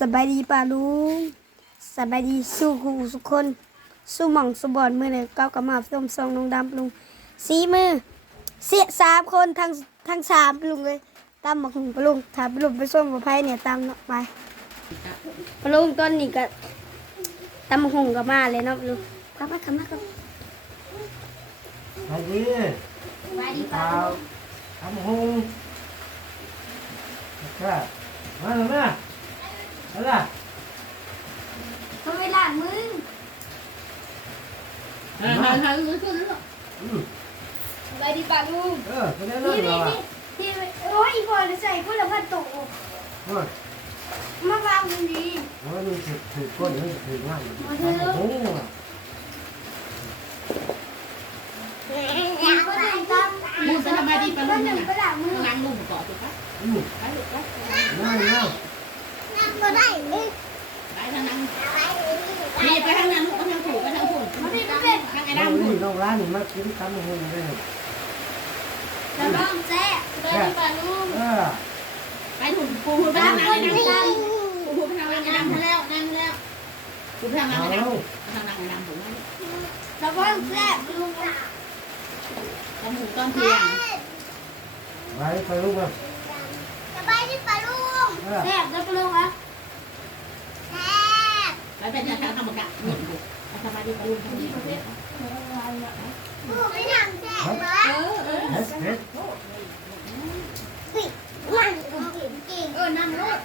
สบายดีป่าลุงสบายดีสู้หูสุกคน สู้หม่องสุบอนมือเลยก้าวกระมาส้มซองน้องดำลุงสีมือ เสียสามคนทั้งทั้งสามลุงเลยตามหมักหุงปะลุงถ้าปะลุงไปส้มกับไพ่เนี่ยตามเนาะไปปะลุงต้นนี้ก็ตามหมักหุงกับมาเลยเนาะปะลุงกลับมากลับมากลับไปดิไปดีเปป่าล่าลุงทำหงแค่มาหน่อยมา เอาล่ะต้องไปล้างมือเออเออเออเออขึ้นแล้วอืมไปดีป่าลุงเออไปเรื่อยนี่ๆเหรนี่อวะนี่นี่โอ้ยอีพอจะใส่พวกเราพันโตกโอ้ยมาวางตรงนี้โอ้ยมันถือถือก้นมันถือง่ายมาเถอะทำหงอะก็ได้ตั้มมูไปทำไมดีปะก็ลุงหนึ่เนี่งยก็หลังมือล้างลุงก่อนถูกปะอืมไปลูกไป ง่ายง่า ยก็ได้เลยไปทางนั้นนี่ไปทางนั้นลูกไปทางถูกไปทางถูกมาพี่มาเป็นทางไอ้เราดำถูนี่กน้องร้านนี่มากินทำหงได้แล้วน้องแจ๊ได้ดีป่าลุงเออไปถูกปูไปตั้ทางนั้นคนไอ้ที่ดำตั้มปูไปทางนั้นไอ้ดำแล้วนั่งแล้วปูไปทางนั้นเอาไอ้ดำวทางนั้นไอ้ดำถูกไหมแล้วก็แจ๊ลุงทางถูกตอนเที่ยงไปไปลูกมา สบายดีป่าลุงเออแจ๊แล้วป่าลุงอะแจ๊ไปเป็นทางธรรมกะนี่ถูกสบายดีปะลุงดีประเภทลูกไม่ทำแจ๊เออเออเฮ็ดเฮ็ดนั่งเก่งเออนั่งรถ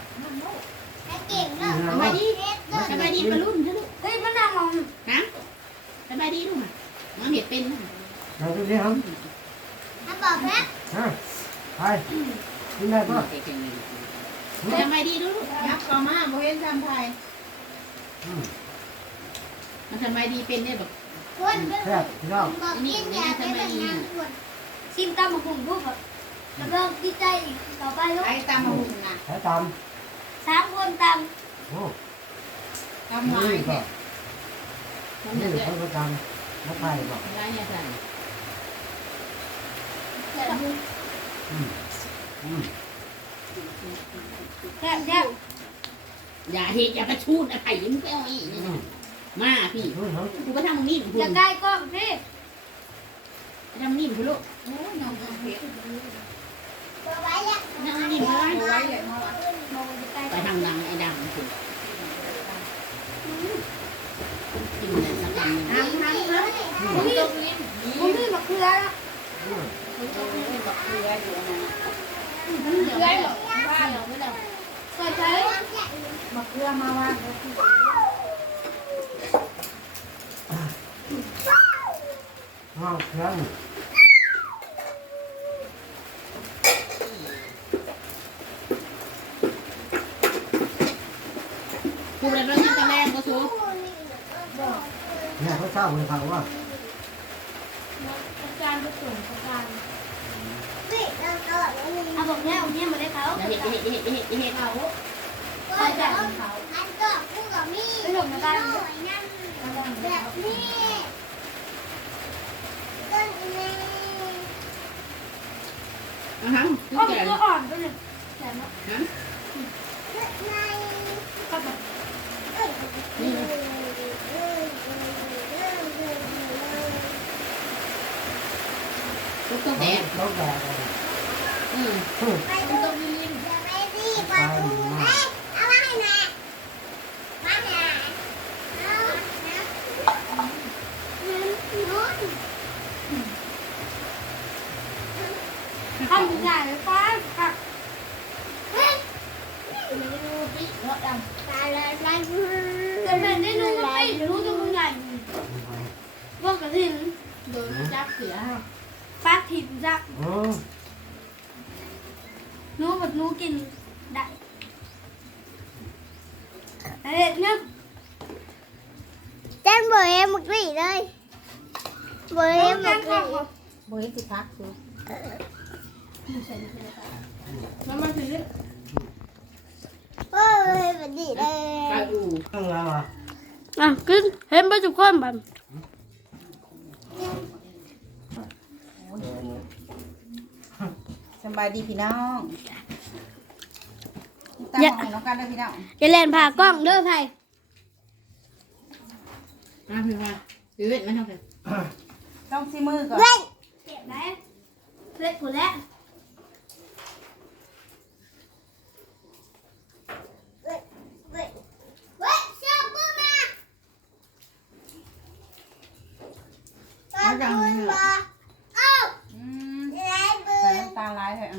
เก่งเนาะสบายดีสบายดีปะลุงใช่ลูกเฮ้ยมันนั่งมองฮะสบายดีลูกอะน้องเห็ดเป็นนะเราจะได้ทถ้าบอกแม่ำฮะไป กินได้ปะสบายดีลูกยักษ์ก็มาโมเห็นทำไทยอืมมันสบายดีเป็นได้แบบคนเป็นแซ่บพี่น้องบอกกินยาเป็นแบบนั้นคนชิมตามมาหุ่นรูปแบบแล้วก็ดีใจอีกต่อไปลูกไอ้ตามหุ่นนะใช้ตสามคนตามำโอ้ทำลายนี่ก็มันนี่จะเขาก็ทำมาไทยก็ร้ายเนี่ยสั่นอืมอืม แซ่บแซ่บอย่าเห็ดอย่าไปชูดอะไรยิ้มไปเอาอีกอืมมาพี่อืมครับกูก็ทำมึงนี่มึงอย่าใกล้กล้องพี่ทำนี่มึงลูกโอ้ยน้องเผ็ดตัวไว้ละทำนี่มึงเอาไว้เลยมามองจะใกล้ไปทางดังไอ้ดำคือกินเลยสักคำหนึ่งทำทำทำผมต้องลิ้นผมนี่มะเขือละอืมผมต้องลิ้นแบบเกลืออยู่นะ มะเขือหรอว่าเรอไม่หรอใส่ใส่มะเกลือมาวางว้าวครั้งกูเลยต้องยังตะแรงก็สู้เนี่ยเขาเศร้าเลยเขาว่าจานผสมกัน เอาบอกเนี้ยเอาเนี้ยมาได้เขา อย่าเห็ดอย่าเห็ดอย่าเห็ดอย่าเห็ดอย่าเห็ด ใส่จานเขาผสมกัน แบบนี้ต้นนี้ อ่ะฮะ ก็ แก่ ก็อ่อนไปเลยแต่เนาะ ฮะ ใน ก็แบบ นี่ลูกต้องแดด ต้องแดด อืม อืม ไปดูจะไปดีกว่าดูเอ๊ะเอามาให้แม่มาแม่เอานะนู้น ทำใหญ่เลยป้าค่ะ เฮ้ย ดูดิรถด ตาละลาย ำแต่เป็นได้นูก็ไม่รู้ตัวมันใหญ่พวกกระถิ่น โดนจับเสือ ฟักถิ่นจัก โอ้ นูแบบนูกินได้เด็ดเนี่ย เต้นเบอร์เอ็มกรีเลยเ บอร์เอ็มกรีโมเห็นสิพักสูมันมาถือเบ อร์เอ็มดีเลยกาอูตั้งแล้วอะอะกินเห็นไปทุกคนแบบสบายดีพี่น้องตามของน้องกันเลยพี่น้องอย่าเล่นผ่ากล้องเด้อไทยมาพี่ว่าชีวิตมันเท่าไหร่ต้องซีมือก่อนเฮ้ยเจ็บไหมเล็กกูแล้ว เว้ยเว้ยเว้ยเชื่อปื้มมาตาปืนมาเอ้า อืม ไรปื ใส่ น น้ำตาลายเลยอะ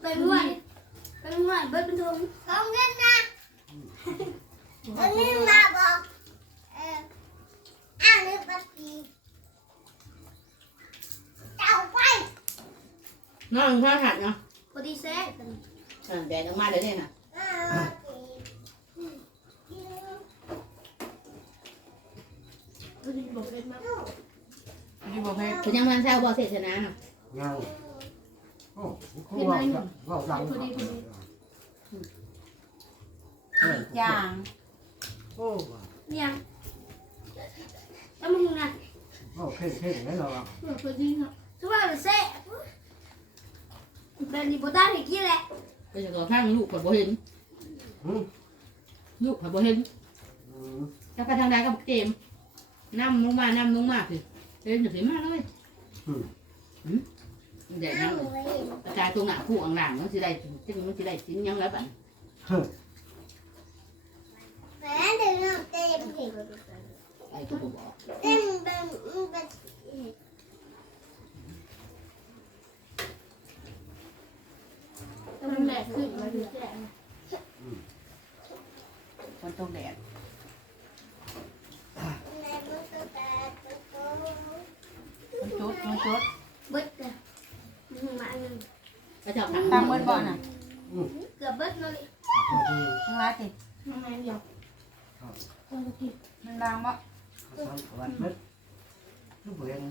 เป็นห่วยเป็นห่วยเบิดเป็นทงของเงินนะเอาเงินมาบอกเอออ้ อ้เขาว่าว่าดังย่างโอ้เนี่ยแล้วมึงน่ะโอ้เข่งเข่งได้หรอพอดีเนาะทุกวันแซ่บเป็นนี่บ่ได้อีกทีแหละก็จะก่อข้างลูกผัดบ่เห็นอืมลูกผัดบ่เห็นอืมจะไปทางใดกับเกมน้ำลงมาน้ำลงมาสิเดินอยู่สิมาเลยอืม แดดยังกระจายตรงหน้าผู้อ่างหลังมันสิได้จึงมันสิได้ชิ้นยังแล้วบัดแม่เดินเต็มเต็มไอ้ก็บ่บอกเต็มเต็มเต็มมันแหลกขึ้นมาดูแซ่บคนตกแดด ในมือตัวตาตัวโต มันจุดมันจุด เบิดจ้ะมึงมาอันนึง กระเจ้าถัง ตามเบิดบ่อน่ะเกือบเบิดเลยข้างล่างสิข้างในเดียวคนละทีมันบางบ่วันเม็ดลูกเห็น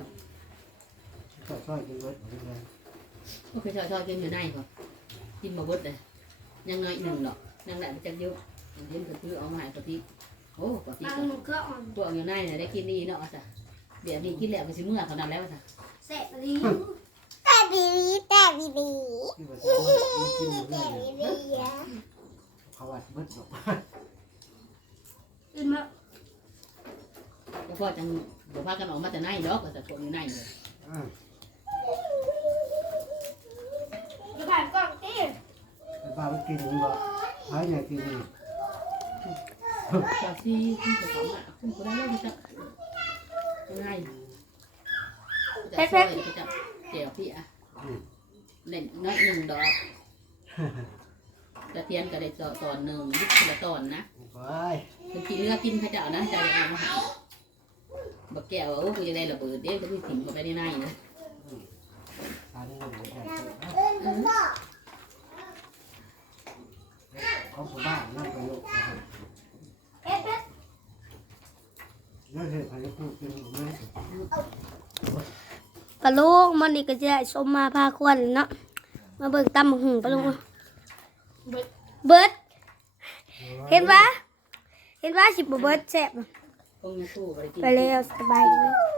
ก็ช่วยกินเม็ดเหมือนกันก็เคยชอยๆกินอยู่ในก่อนกินมาเบิดเลยยังไงหนึ่งดอกยังได้ไปจักเยอะอย่างเช่นก็คือเอามาใหายปกติโอ้ปกติบางก็มันก็อ่อนพวกอยู่ในเนี่ยได้กินดีเนาะจ้ะเดี๋ยวนี้กินแล้วก็สิเมื่อเขานำแล้วจ้ะแซ่บดีแต่ บีบีแต่บีบีที่ว่าจะมากินม็แต่บีบีอะเขาว่าเม็ดดอกอื่นมาก็พอจังบ่พากันออกมาแต่ในดอกก็จะพวกอยู่ในเลยอ่าจะผ่านกล้องตีไปบ้านกินบ่ให้เนี่ยกินนี่เจ้าที่ขึ้นไปเขามาขึ้นก็ได้แล้วจ้ะยังไงจะช่วยจะจับเจียวพี่อะ เล่นน้อยหนึ่งดอกตะเทียนก็ได้ตอนหนึ่งยุบละตอนนะไปเป็นกี่เลือกกินพระเจ้านะใจเอามาหาบักแก้วโอ้กูจะได้ระเบิดเด้ก็มีถิ่มเข้าไปในในนะอันนี้หมูแดงเอิ้นคุณพ่อของผู้บ้านนั่นไปลูกเอ๊ะเอ๊ะนั่นเหตุให้กูกินเม็ด ปลาลูกมันนี่ก็จะได้สมมาพาควรเนาะมาเบิ่งตำหึงปลาลูกเบิดเห็นปะเห็นปะสิบเบิดแซ่บคงจะสู้ไปกินไปแล้วสบายดีกันที่